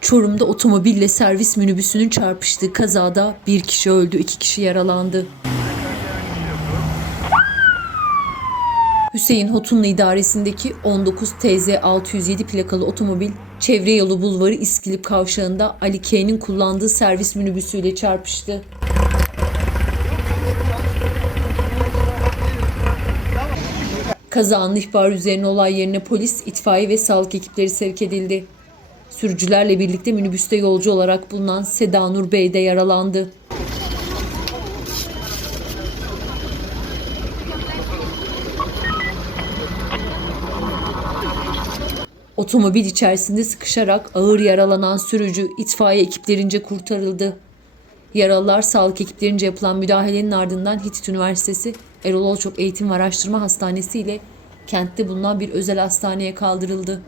Çorum'da otomobille servis minibüsünün çarpıştığı kazada bir kişi öldü, iki kişi yaralandı. Hüseyin Hotunlu idaresindeki 19 TZ 607 plakalı otomobil Çevre Yolu Bulvarı İskilip kavşağında Ali K'nin kullandığı servis minibüsüyle çarpıştı. Kazanın ihbarı üzerine olay yerine polis, itfaiye ve sağlık ekipleri sevk edildi. Sürücülerle birlikte minibüste yolcu olarak bulunan Seda Nur Bey de yaralandı. Otomobil içerisinde sıkışarak ağır yaralanan sürücü itfaiye ekiplerince kurtarıldı. Yaralılar sağlık ekiplerince yapılan müdahalenin ardından Hitit Üniversitesi Erol Olçok Eğitim ve Araştırma Hastanesi ile kentte bulunan bir özel hastaneye kaldırıldı.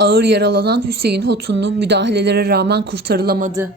Ağır yaralanan Hüseyin Hotunlu müdahalelere rağmen kurtarılamadı.